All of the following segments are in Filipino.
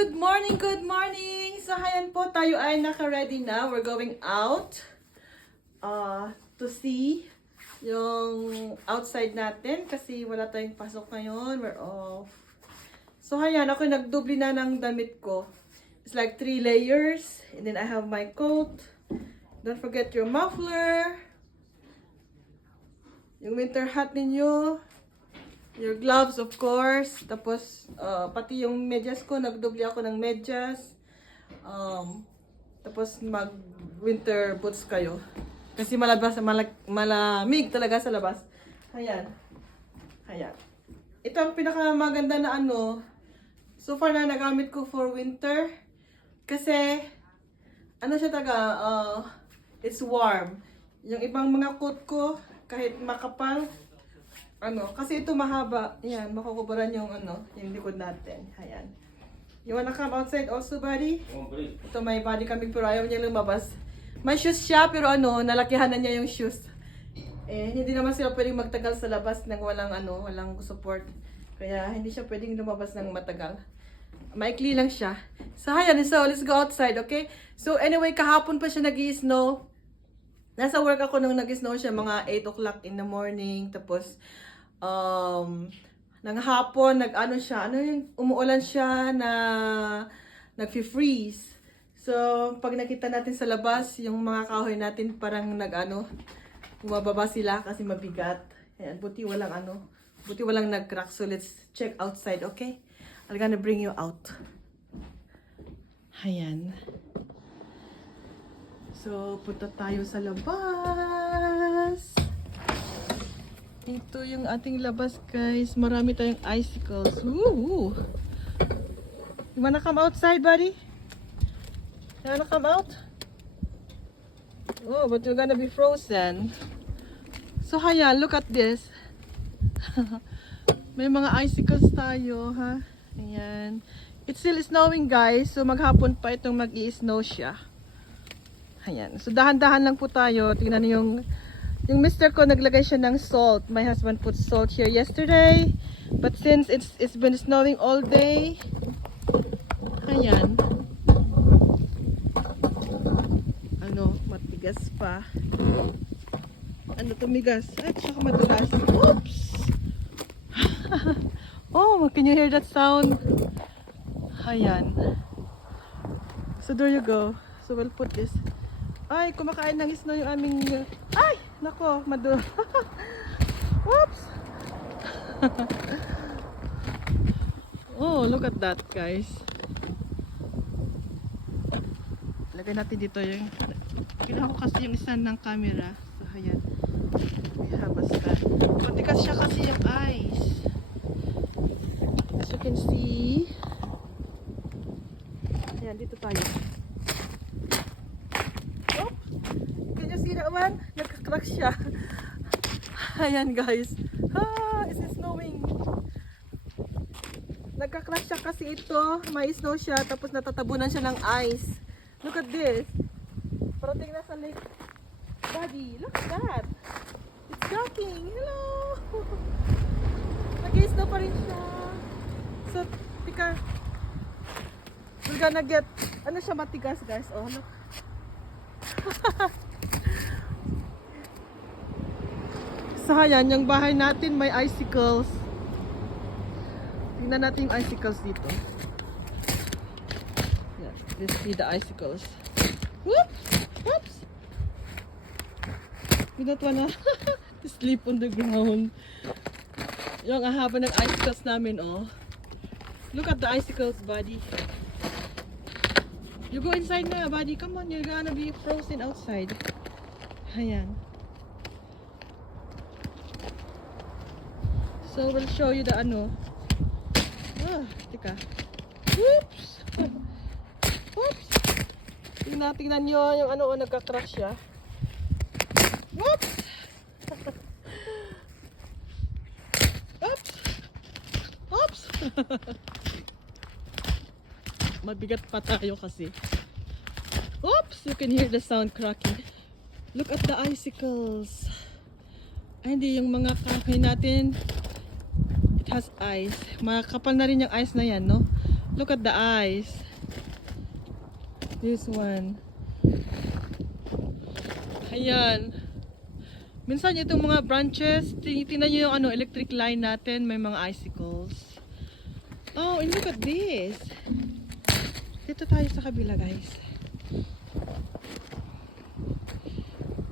Good morning, good morning! So, hayan po, tayo ay naka-ready na. We're going out to see yung outside natin kasi wala tayong pasok ngayon. We're off. So, hayan, ako nagdubli na ng damit ko. It's like 3 layers. And then I have my coat. Don't forget your muffler. Yung winter hat ninyo. Your gloves, of course. Tapos, pati yung medyas ko, nagdubli ako ng medyas. Tapos, mag-winter boots kayo. Kasi malamig talaga sa labas. Ayan. Ayan. Ito ang pinakamaganda na ano. So far na nagamit ko for winter. Kasi, ano siya talaga, it's warm. Yung ibang mga coat ko, kahit makapal, kasi ito mahaba. Yan, makukuburan yung yung likod natin. Ayan. You wanna come outside also, buddy? Ito may body kami pero ayaw niya lumabas. May shoes siya pero nalakihan na niya yung shoes. Hindi naman sila pwedeng magtagal sa labas nang walang support. Kaya hindi siya pwedeng lumabas ng matagal. Maikli lang siya. So, ayan. So, let's go outside, okay? So, anyway, kahapon pa siya nag-i-snow. Nasa work ako nung nag-snow siya mga 8 o'clock in the morning. Tapos, nang hapon, umuulan siya na nag-freeze. So, pag nakita natin sa labas, yung mga kahoy natin parang bumababa sila kasi mabigat. Ayan, buti walang nag-crack. So, let's check outside, okay? I'm gonna bring you out. Ayan. So, punta tayo sa labas. Ito yung ating labas, guys. Marami tayong icicles. Woo! You wanna come outside, buddy? You wanna come out? Oh, but you're gonna be frozen. So, hayan, look at this. May mga icicles tayo, ha? Ayan. It's still snowing, guys. So, maghapon pa itong mag-i-snow siya. Ayan. So, dahan-dahan lang po tayo. Tingnan niyo yung mister ko naglagay siya ng salt. My husband put salt here yesterday. But since it's been snowing all day, ayan. Matigas pa. Tumigas. At saka madulas. Oops! Oh, can you hear that sound? Ayan. So there you go. So we'll put this. Ay, kumakain ng snow yung aming... Ay! Nako, Oops! Oh, look at that, guys. Lagay natin dito yung... Kinuha ko kasi yung stand ng camera. So, ayan. We have a stand. Matigas siya kasi yung ice. As you can see. Ayan, dito tayo. See that one? Nagka-crack siya. Ayan, guys. It's snowing. Nagka-crack siya kasi ito. May snow siya. Tapos natatabunan siya ng ice. Look at this. Parating na sa lake. Buddy, look at that. It's cracking. Hello. Nag-snow pa rin siya. So, tika. We're gonna get, siya matigas, guys. Oh, look. So, ayan, yung bahay natin may icicles. Tingnan natin yung icicles dito. Yeah, let's see the icicles. Whoops! Whoops! We don't wanna sleep on the ground. Yung haba ng icicles namin, oh. Look at the icicles, buddy. You go inside na, buddy. Come on, you're gonna be frozen outside. Ayan. So, we'll show you the tika. Oops! Oops! Tingnan nyo yung nagka-crack siya. Oops! Oops! Oops! Mabigat pa tayo kasi. Oops! You can hear the sound cracking. Look at the icicles. Ay, hindi yung mga kahoy natin. It has ice. Makapal na rin yung ice na yan, no? Look at the eyes. This one. Ayan. Minsan itong mga branches, tinitingnan nyo yung ano, electric line natin, may mga icicles. Oh, and look at this. Dito tayo sa kabila, guys.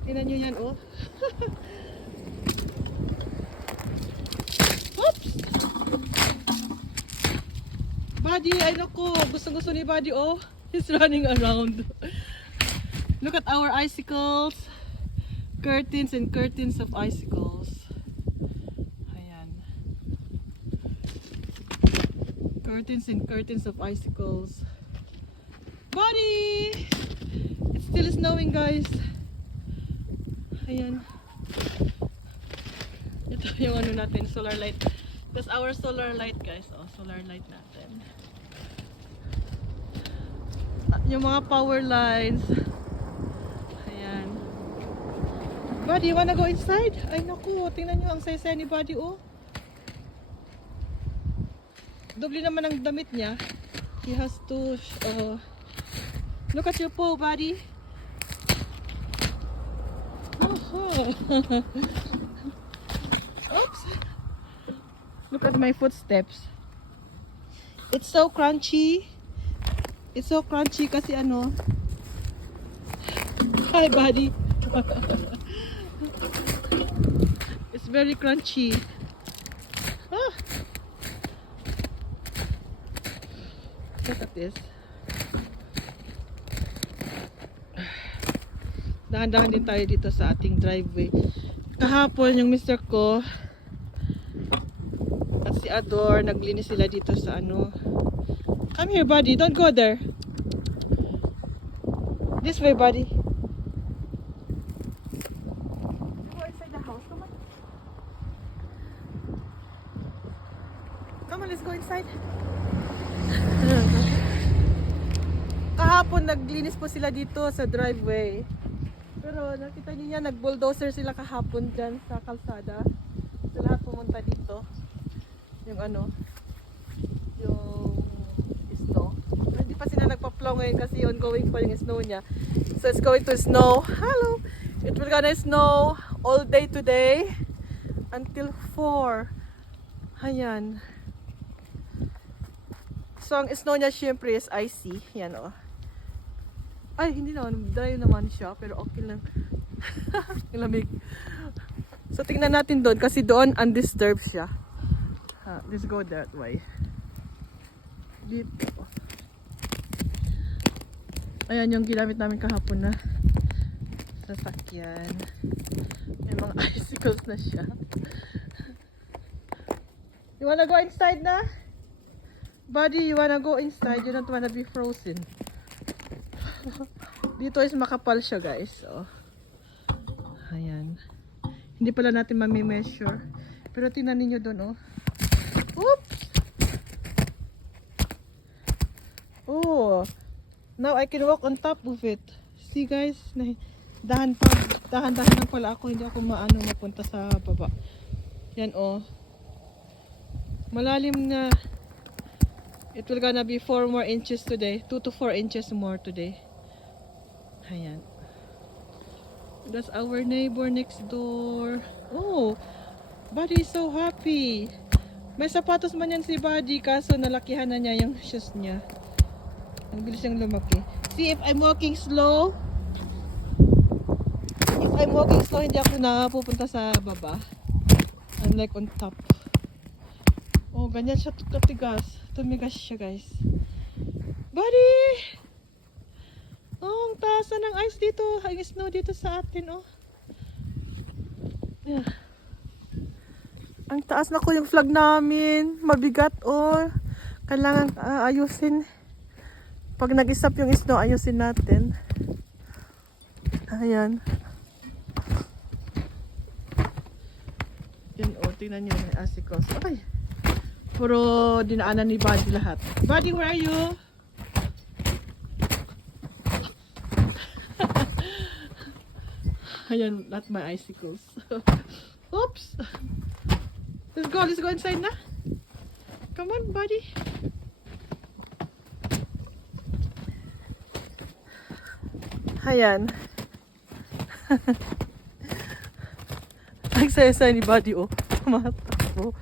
Tingnan nyo yan, oh. Oops! Buddy, ay naku, gusto ni Buddy, oh. He's running around. Look at our icicles. Curtains and curtains of icicles. Ayan. Curtains and curtains of icicles. Buddy! It's still snowing, guys. Ayan. Ito yung ano natin, solar light. That's our solar light, guys. Oh, solar light natin. Yung mga power lines. Ayan. Buddy, you wanna go inside? Ay naku, tingnan nyo ang saya-saya ni Buddy, oh. Doble naman ang damit niya. He has to, look at your paw, Buddy. Oh. Oops. Look at my footsteps. It's so crunchy. It's so crunchy kasi ano. Hi, Buddy. It's very crunchy. Ah. Look at this. Dahan-dahan din tayo dito sa ating driveway. Kahapon yung mister ko at si Ador, naglinis sila dito sa ano. Come here, Buddy. Don't go there. This way, Buddy. Go inside the house. Come on. Come on, let's go inside. Kahapon naglinis po sila dito sa driveway. Pero nakita niyo yan, nag-bulldozer sila kahapon dyan sa kalsada. Sa lahat pumunta dito. Yung ano, yung snow. Hindi pa sila nagpa-plow ngayon kasi ongoing pa yung snow niya. So it's going to snow. Hello! It will gonna snow all day today until 4. Ayan. So ang snow niya syempre is icy. Yan o. Ay, hindi naman. Dry naman siya. Pero okay lang. Lamig. So tingnan natin doon kasi doon undisturbed siya. Let's go that way. Dito. Ayan yung ginamit namin kahapon na sasakyan. May mga icicles na siya. You wanna go inside na? Buddy, you wanna go inside? You don't wanna be frozen. Dito is makapal siya, guys. Oh. Ayan. Hindi pala natin mami-measure. Pero tingnan niyo doon, oh. Oops! Oh. Now I can walk on top of it. See, guys? Dahan-dahan lang pala ako. Hindi ako mapunta sa baba. Yan, oh. Malalim na. It will gonna be 4 more inches today. 2 to 4 inches more today. Ayan. That's our neighbor next door. Oh, Buddy is so happy. May sapatos man yan si Buddy, kaso nalakihan na niya yung shoes niya. Ang bilis niyang lumaki. See, if I'm walking slow, hindi ako napupunta sa baba. I'm like on top. Oh, ganyan siya katigas. Tumigas siya, guys. Buddy! Oh, ang taas na ng ice dito. Ang snow dito sa atin, oh. Yeah. Ang taas na ko yung flag namin. Mabigat, oh. Kailangan ayusin. Pag nag-stop yung snow, ayusin natin. Ayan. Yan, oh. Tingnan nyo yung icicles. Ay! Puro dinaanan ni Buddy lahat. Buddy, where are you? Ayan, not my icicles. Oops! Let's go inside na. Come on, Buddy. Ayan. Nagsaya-saya ni Buddy, oh. Tumatakbo.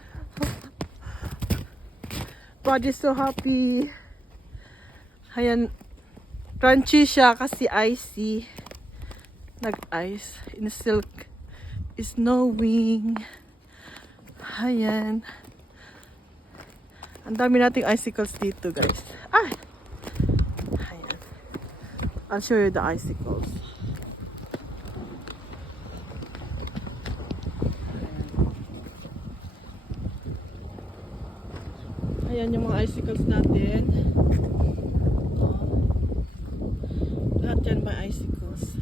Buddy's so happy. Ayan. Crunchy siya kasi icy. Nag-ice. In silk. Is snowing. Ayan. Ang dami nating icicles dito, guys. Ah! Ayan. I'll show you the icicles. Ayan yung mga icicles natin. Oh. Lahat yan may icicles.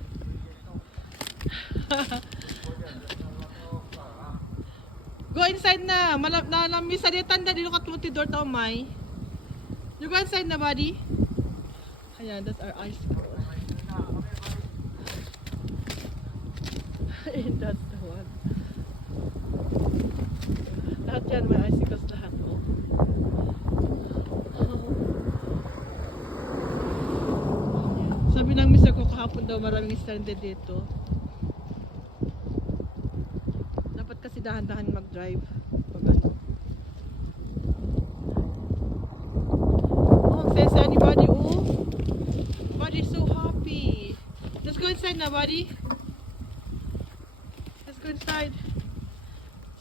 Go inside na. Nalamisa di tanda dito ka tumuti door to may. You go inside na, buddy. Ayan, that's our icicle. And that's the one. Lahat yan may icicles lahat, oh. Sabi ng mister ko kahapon daw maraming stranded dito. Dapat kasi dahan-dahan mag-drive. Pag ano. Oh, says anybody, oh. Buddy's so happy. Let's go inside na, buddy. Let's go inside.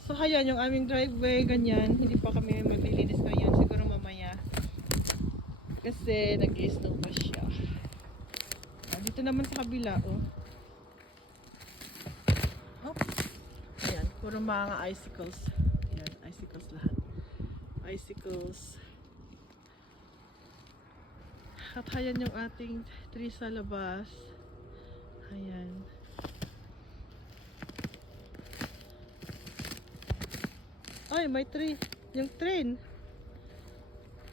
So, ayan yung aming driveway, ganyan. Hindi pa kami maglilinis ngayon. Siguro mamaya. Kasi nag-i-snow pa siya. Dito naman sa kabila, oh. Hop. Ayan, puro mga icicles. Ayan, icicles lahat. Icicles. At ayan yung ating tree sa labas. Ayan. Ay, may tree. Yung train.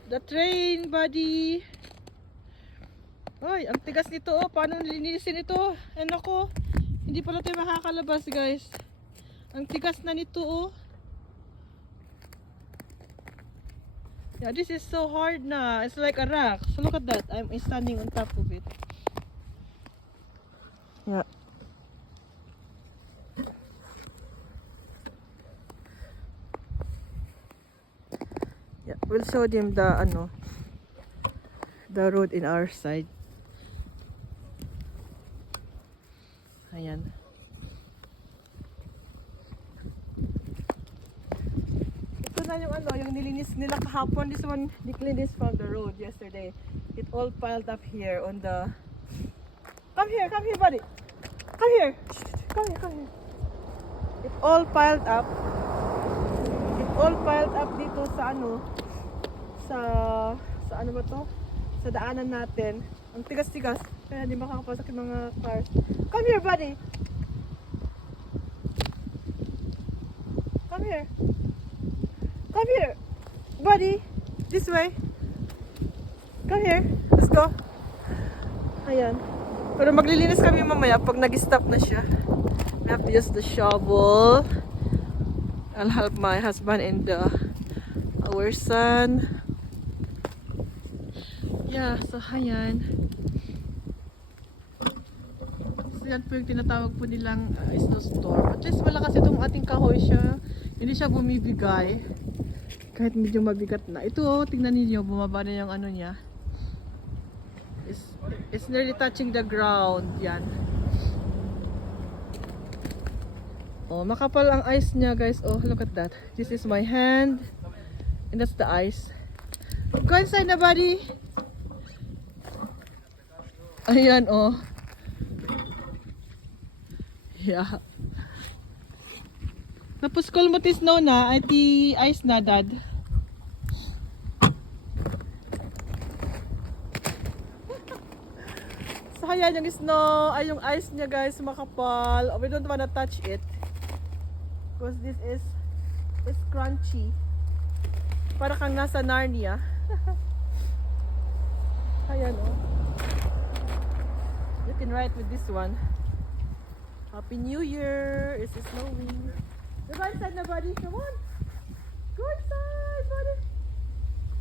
The train, buddy. Ay, ang tigas nito, oh. Paano nilinisin ito? Ano ko? Hindi pala tayo makakalabas, guys. Ang tigas na nito, oh. Yeah, this is so hard na. It's like a rock. So look at that. I'm standing on top of it. Yeah. Yeah, we'll show them the the road in our side. Ayan. Ito na yung yung nilinis nila kahapon. This one, they cleaned this from the road yesterday. It all piled up here on the... Come here, buddy. Come here. Come here. It all piled up. It all piled up dito sa sa ano ba to? Sa daanan natin. Ang tigas-tigas. Kaya di makakapasok yung mga cars. Come here, buddy. Come here. Come here. Buddy. This way. Come here. Let's go. Ayan. Pero maglilinis kami mamaya pag nag-stop na siya. We have to use the shovel. I'll help my husband and our son. Yeah, so ayan. So yan po yung tinatawag po nilang snowstorm. At least malakas itong ating kahoy siya. Hindi siya bumibigay. Kahit medyo mabigat na. Ito, oh, tingnan niyo, bumaba na yung ano niya. It's nearly touching the ground. Yan. Oh, makapal ang ice niya, guys. Oh, look at that. This is my hand. And that's the ice. Go inside na, buddy. Ayan, oh. Yeah. Tapos kulmot is snow na, ay ti ice na, dad. So, ayan yung snow, ay yung ice niya, guys, makapal. We don't wanna touch it. Because this is crunchy. Para kang nasa Narnia. Ayan, oh. You can write with this one. Happy New Year! It's snowing. Go inside na, buddy. Come on. Go inside, buddy.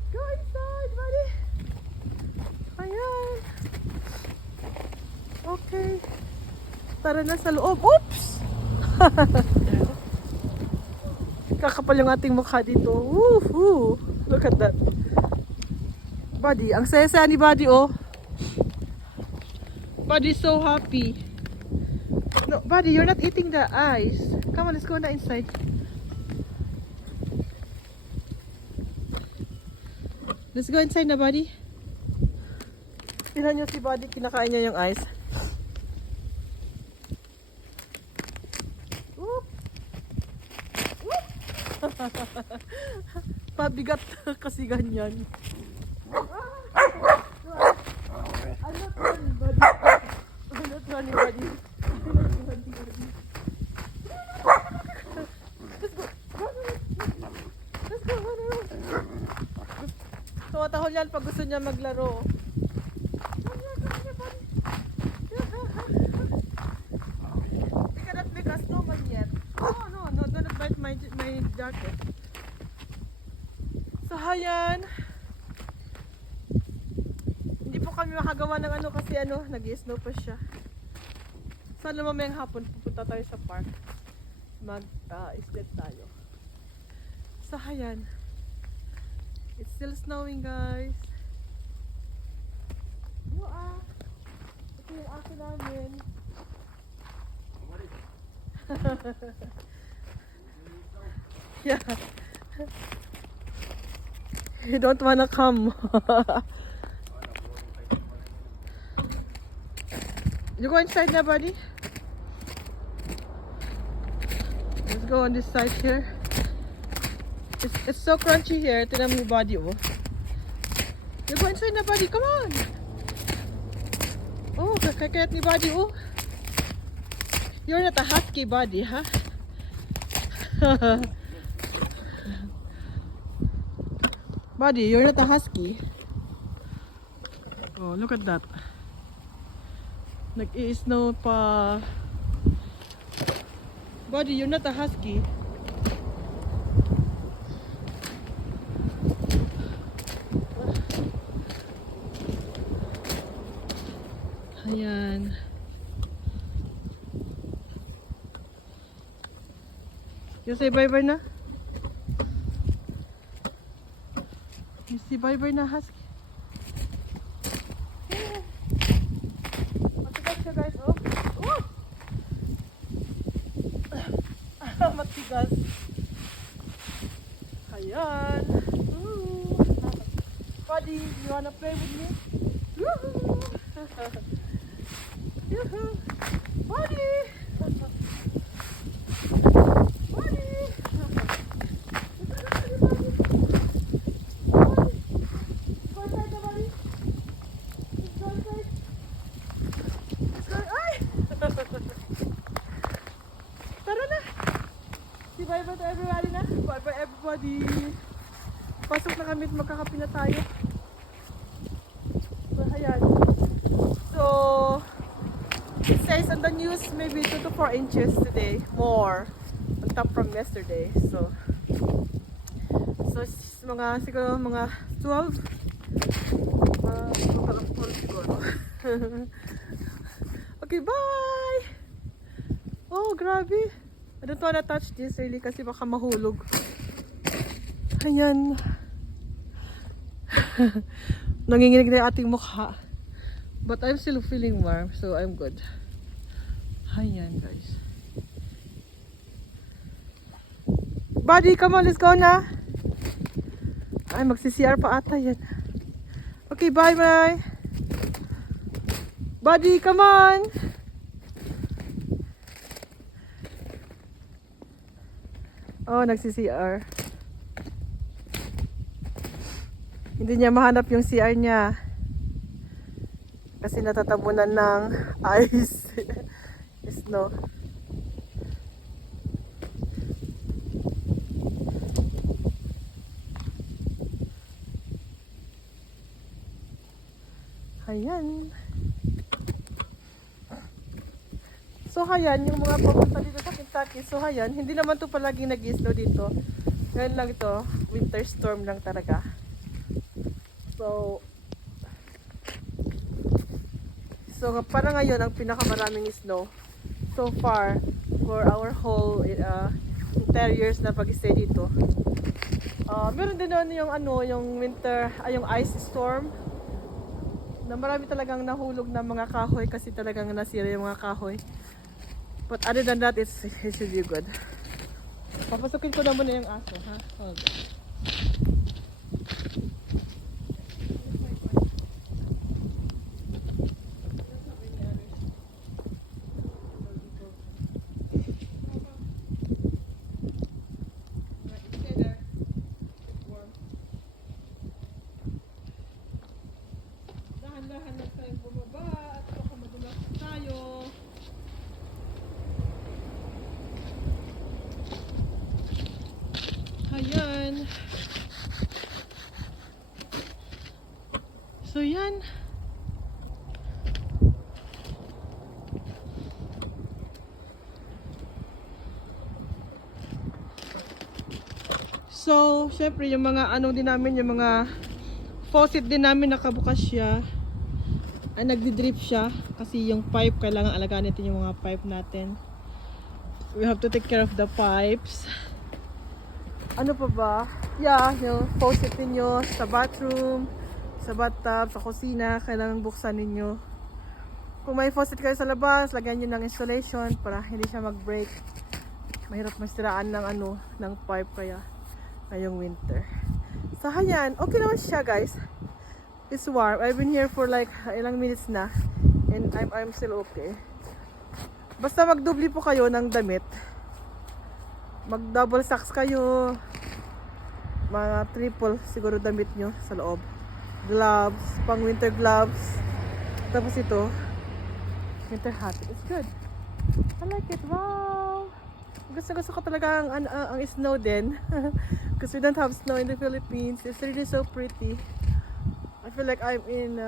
Go inside, buddy. Ayan. Okay. Tara na sa loob. Oops! Kakapal yung ating mukha dito. Woohoo! Look at that. Buddy, ang saya-saya ni Buddy, oh. Buddy's so happy. No, Buddy, you're not eating the ice. Come on, let's go na inside. Let's go inside na, Buddy. Tingnan nyo si Buddy, kinakain niya yung ice. Pabigat kasi ganyan. I'm not running, Buddy. I'm not running, Buddy. Let's go. Let's go. Tumatahol yan pag gusto niya maglaro. We cannot make a snowman yet. No, don't bite my jacket. So, ayan. Hindi po kami makagawa ng ano kasi nag-i-snow pa siya. Sana mamayang hapon pupunta tayo sa park. Mag-skate tayo. So, ayan. It's still snowing, guys. Ito yung akin namin. Yeah. You don't wanna come. You go inside now, Buddy. Let's go on this side here. It's so crunchy here. Tignan mo yung Buddy, oh. You go inside na, Buddy. Come on. Oh, kakayat ni Buddy, oh. You're not a husky, Buddy, huh? Buddy, you're not a husky. Oh, look at that. Nag-i-snow pa. Buddy, you're not a husky. Ayan. You say bye-bye na? You say bye-bye na, husky? Matigas siya, guys, oh. Matigas. Ayan. Buddy, you wanna play with me? Woohoo! Yoo-hoo! Buddy! Tara na! Si bye-bye to everybody na. Bye-bye everybody. Pasok na kami at magkakapi na tayo. So, ayan. So, it says on the news maybe 2 to 4 inches today. More. On top from yesterday. So siguro mga 12. Siguro. Okay, bye! Oh, grabe. I don't wanna touch this really kasi baka mahulog. Ayan. Nanginginig na yung ating mukha. But I'm still feeling warm, so I'm good. Ayan, guys. Buddy, come on, let's go na. Ay, magsi-CR pa ata yan. Okay, bye-bye. Buddy, come on. Oh, nagsi-CR. Hindi niya mahanap yung CR niya. Kasi natatabunan ng ice. Snow. Ayan. So, ayan, yung mga papunta dito sa Kentucky. So, ayan, hindi naman to palaging nag-snow dito. Ngayon lang ito, winter storm lang talaga. So, parang ngayon ang pinakamaraming snow so far for our whole entire years na pag-stay dito. Meron din doon yung yung winter, yung ice storm na marami talagang nahulog na mga kahoy kasi talagang nasira yung mga kahoy. But other than that, it should be good. Papasukin ko na muna yung aso, ha? Hold on. Dahan-dahan lang tayong bumaba at baka madulas tayo. Ayan. So yan. So, syempre yung mga din namin, yung mga faucet din namin nakabukas siya. Nagdi-drip siya kasi yung pipe, kailangan alagaan natin yung mga pipe natin. We have to take care of the pipes. Ano pa ba? Yeah, yung faucet ninyo sa bathroom, sa bathtub, sa kusina, kailangan buksan ninyo. Kung may faucet kayo sa labas, lagyan nyo ng installation para hindi siya mag-break. Mahirap masiraan ng ng pipe kaya ngayong winter. So ayan, okay naman siya guys. It's warm. I've been here for like ilang minutes na and I'm still okay. Basta magdubli po kayo ng damit. Mag-double socks kayo. Mga triple siguro damit nyo sa loob. Gloves, pang winter gloves. Tapos ito, winter hat. It's good. I like it. Wow! Gusto ko talaga ang snow din. Because we don't have snow in the Philippines. It's really so pretty. I feel like I'm in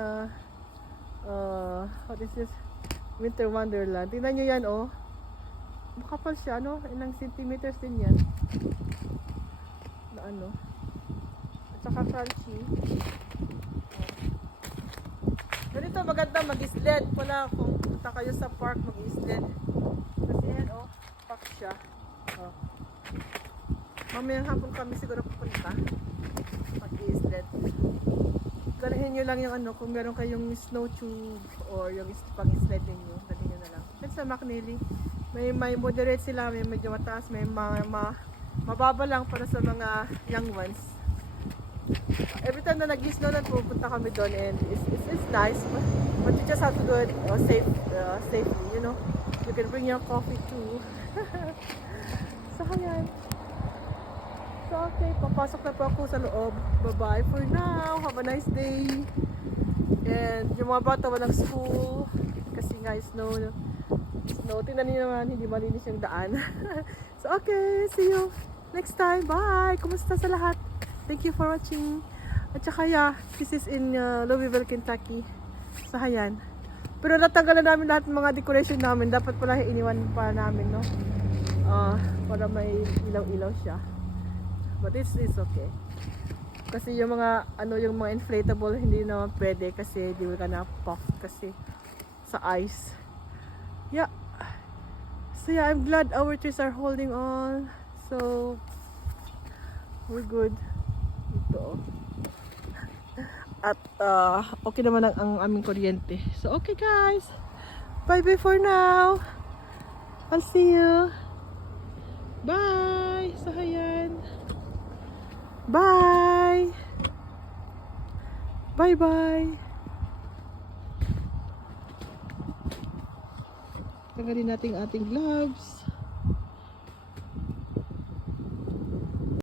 what is this? Winter Wonderland. Tingnan nyo yan, oh. Makapal siya, ilang centimeters din yan. Na at saka crunchy. Ganito maganda mag-sled pala kung punta kayo sa park mag-sled. Kasi yan, pack siya. Mamayang hapon kami siguro pupunta mag-sled. Dalhin nyo lang yung kung meron kayong snow tube or yung pang-sled ninyo, dalhin nyo na lang. Then sa McNally, may moderate sila, may medyo mataas, may mababa lang para sa mga young ones. Every time na nag-snow na pupunta kami doon and it's nice, but you just have to do it safely, you know. You can bring your coffee too. So ayan. So okay, papasok na po ako sa loob. Bye-bye for now. Have a nice day. And yung mga bata walang school kasi nga snow. Tingnan niyo naman, hindi malinis yung daan. So okay, see you next time. Bye! Kumusta sa lahat? Thank you for watching. At saka this is in Louisville, Kentucky. So ayan. Pero natanggal na namin lahat ng mga decoration namin. Dapat pala iniwan pa namin, no? Para may ilaw-ilaw siya. But it's okay. Kasi yung mga yung mga inflatable hindi naman pwede kasi di ka na puff kasi sa ice. Yeah. So yeah, I'm glad our trees are holding on. So we're good. Ito. At okay naman ang aming kuryente. So okay guys. Bye for now. I'll see you. Bye. So ayan. Bye. Bye. Tanggalin natin ating gloves.